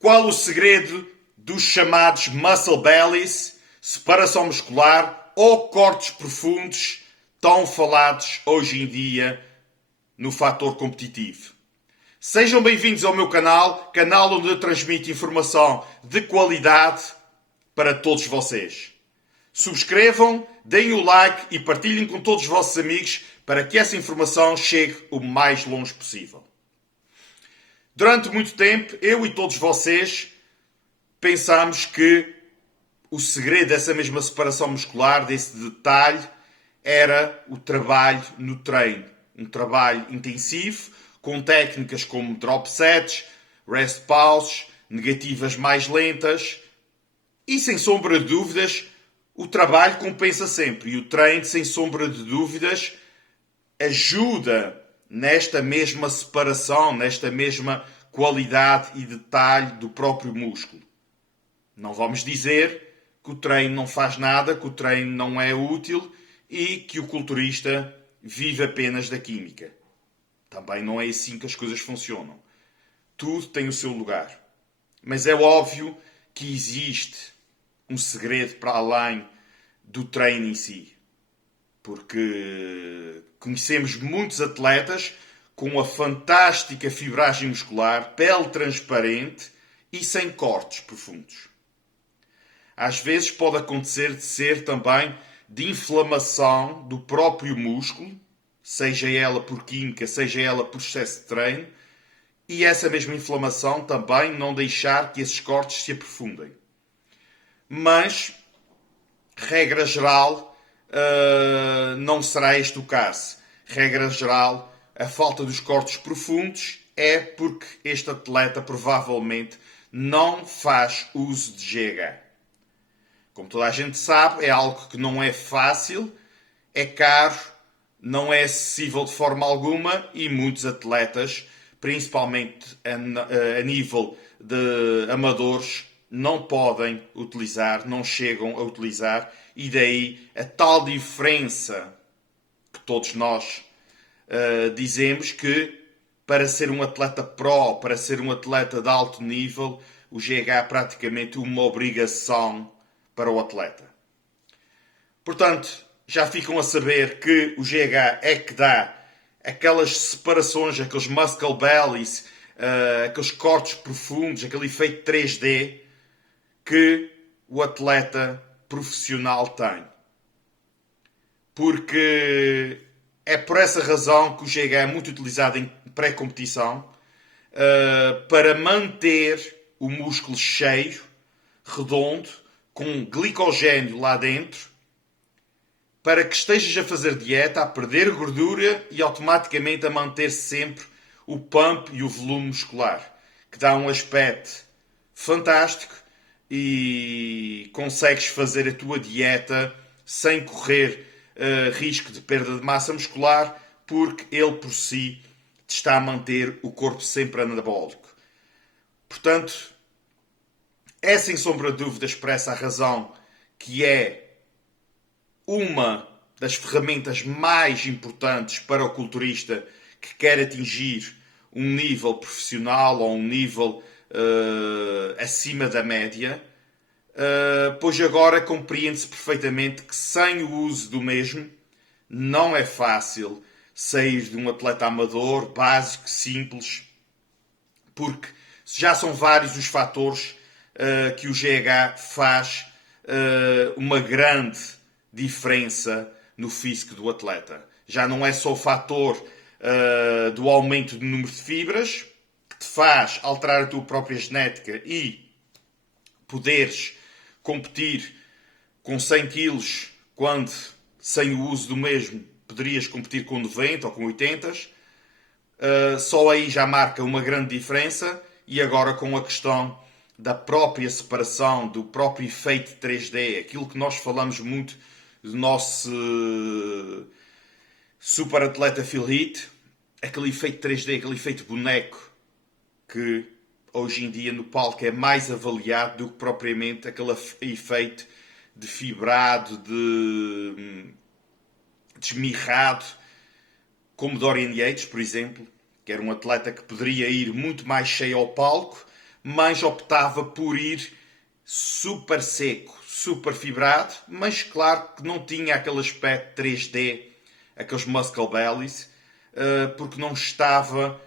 Qual o segredo dos chamados muscle bellies, separação muscular ou cortes profundos tão falados hoje em dia no fator competitivo? Sejam bem-vindos ao meu canal onde eu transmito informação de qualidade para todos vocês. Subscrevam, deem o like e partilhem com todos os vossos amigos para que essa informação chegue o mais longe possível. Durante muito tempo, eu e todos vocês pensámos que o segredo dessa mesma separação muscular, desse detalhe, era o trabalho no treino. Um trabalho intensivo, com técnicas como drop sets, rest pauses, negativas mais lentas e, sem sombra de dúvidas, o trabalho compensa sempre. E o treino, sem sombra de dúvidas, ajuda nesta mesma separação, nesta mesma qualidade e detalhe do próprio músculo. Não vamos dizer que o treino não faz nada, que o treino não é útil e que o culturista vive apenas da química. Também não é assim que as coisas funcionam. Tudo tem o seu lugar. Mas é óbvio que existe um segredo para além do treino em si. Porque conhecemos muitos atletas com uma fantástica fibragem muscular, pele transparente e sem cortes profundos. Às vezes pode acontecer de ser também de inflamação do próprio músculo, seja ela por química, seja ela por excesso de treino, e essa mesma inflamação também não deixar que esses cortes se aprofundem. Mas, regra geral, não será este o caso. Regra geral, a falta dos cortes profundos é porque este atleta provavelmente não faz uso de GH. Como toda a gente sabe, é algo que não é fácil, é caro, não é acessível de forma alguma e muitos atletas, principalmente a nível de amadores, não podem utilizar, não chegam a utilizar, e daí a tal diferença que todos nós dizemos que para ser um atleta pro, para ser um atleta de alto nível, o GH é praticamente uma obrigação para o atleta. Portanto, já ficam a saber que o GH é que dá aquelas separações, aqueles muscle bellies, aqueles cortes profundos, aquele efeito 3D que o atleta profissional tem. Porque é por essa razão que o GH é muito utilizado em pré-competição para manter o músculo cheio, redondo, com glicogênio lá dentro, para que estejas a fazer dieta, a perder gordura e automaticamente a manter sempre o pump e o volume muscular, que dá um aspecto fantástico e consegues fazer a tua dieta sem correr risco de perda de massa muscular, porque ele por si te está a manter o corpo sempre anabólico. Portanto, é sem sombra de dúvidas por essa razão que é uma das ferramentas mais importantes para o culturista que quer atingir um nível profissional ou um nível acima da média, pois agora compreende-se perfeitamente que sem o uso do mesmo não é fácil sair de um atleta amador, básico, simples, porque já são vários os fatores que o GH faz uma grande diferença no físico do atleta. Já não é só o fator do aumento do número de fibras, que te faz alterar a tua própria genética e poderes competir com 100 kg quando, sem o uso do mesmo, poderias competir com 90 ou com 80. Só aí já marca uma grande diferença. E agora com a questão da própria separação, do próprio efeito 3D, aquilo que nós falamos muito do nosso super atleta Phil Heath, aquele efeito 3D, aquele efeito boneco, que hoje em dia no palco é mais avaliado do que propriamente aquele efeito de fibrado, de esmirrado, como Dorian Yates, por exemplo, que era um atleta que poderia ir muito mais cheio ao palco, mas optava por ir super seco, super fibrado, mas claro que não tinha aquele aspecto 3D, aqueles muscle bellies, porque não estava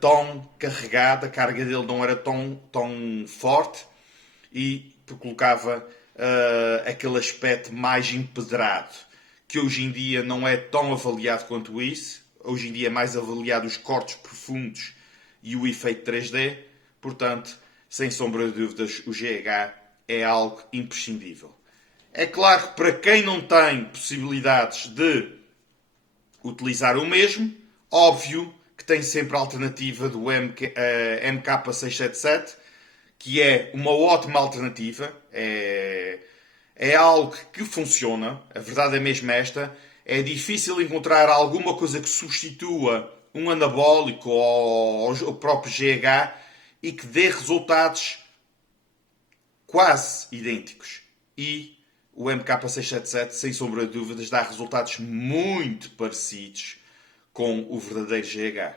tão carregado, a carga dele não era tão forte e colocava aquele aspecto mais empedrado, que hoje em dia não é tão avaliado quanto isso. Hoje em dia é mais avaliado os cortes profundos e o efeito 3D. Portanto, sem sombra de dúvidas, o GH é algo imprescindível. É claro que para quem não tem possibilidades de utilizar o mesmo, óbvio que tem sempre a alternativa do MK677, que é uma ótima alternativa. É algo que funciona. A verdade é mesmo esta. É difícil encontrar alguma coisa que substitua um anabólico ou o próprio GH e que dê resultados quase idênticos. E o MK677, sem sombra de dúvidas, dá resultados muito parecidos com o verdadeiro GH.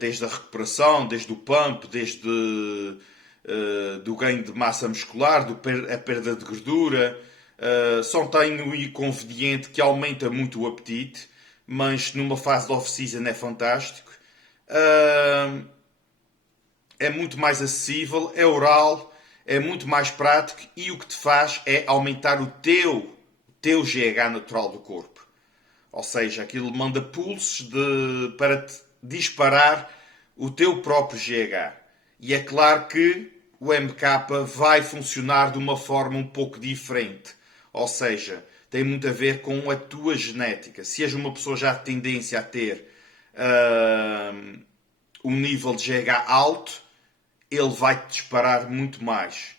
Desde a recuperação, desde o pump, desde do ganho de massa muscular, a perda de gordura. Só tem o inconveniente que aumenta muito o apetite, mas numa fase de off-season é fantástico. É muito mais acessível, é oral, é muito mais prático e o que te faz é aumentar o teu GH natural do corpo. Ou seja, aquilo manda pulsos para te disparar o teu próprio GH. E é claro que o MK vai funcionar de uma forma um pouco diferente. Ou seja, tem muito a ver com a tua genética. Se és uma pessoa já de tendência a ter um nível de GH alto, ele vai-te disparar muito mais.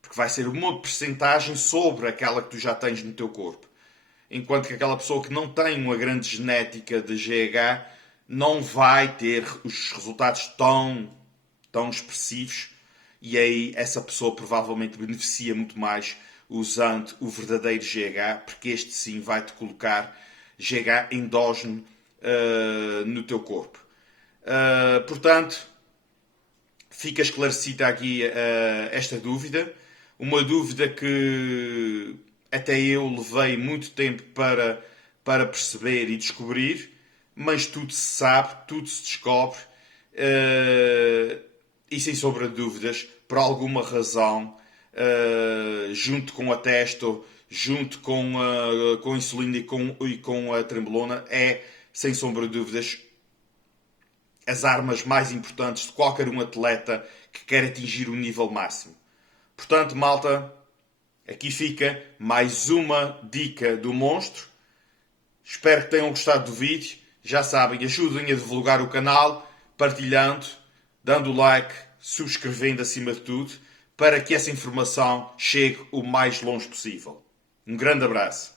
Porque vai ser uma percentagem sobre aquela que tu já tens no teu corpo. Enquanto que aquela pessoa que não tem uma grande genética de GH não vai ter os resultados tão expressivos e aí essa pessoa provavelmente beneficia muito mais usando o verdadeiro GH, porque este sim vai-te colocar GH endógeno no teu corpo. Portanto, fica esclarecida aqui esta dúvida. Uma dúvida que até eu levei muito tempo para perceber e descobrir, mas tudo se sabe, tudo se descobre e sem sombra de dúvidas, por alguma razão, junto com a testo, junto com a insulina e com a trembolona, é sem sombra de dúvidas as armas mais importantes de qualquer um atleta que quer atingir o nível máximo. Portanto, malta, aqui fica mais uma dica do monstro. Espero que tenham gostado do vídeo. Já sabem, ajudem a divulgar o canal, partilhando, dando like, subscrevendo acima de tudo, para que essa informação chegue o mais longe possível. Um grande abraço.